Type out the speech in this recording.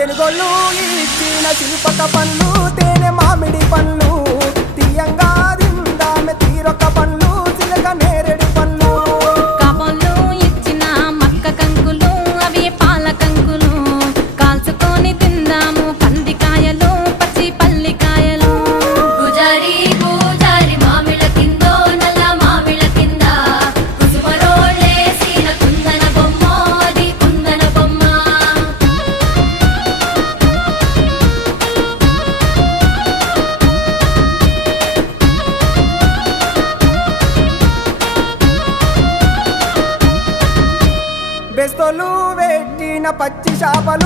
తెనుగోళ్ళు ఇచ్చిన శిల్పక పండ్లు తేనె మామిడి పండ్లు తీయంగా దిందామె తీరొక పండ్లు చిలక నేరేడు పండ్లు కాబోళ్ళు ఇచ్చిన మక్క కంకులు అవి పాల కంకులు కాల్చుకొని తిందాము కందికాయలు పచ్చి పల్లికాయలు గుజారి గుజారి మామిళ్ళ కిందో నల్ల మామిళ్ళ కింద కుసుమరోళ్ళేసిన కుందన బొమ్మ అది కుందన బొమ్మ బెస్తోలు పెట్టిన పచ్చి చేపలు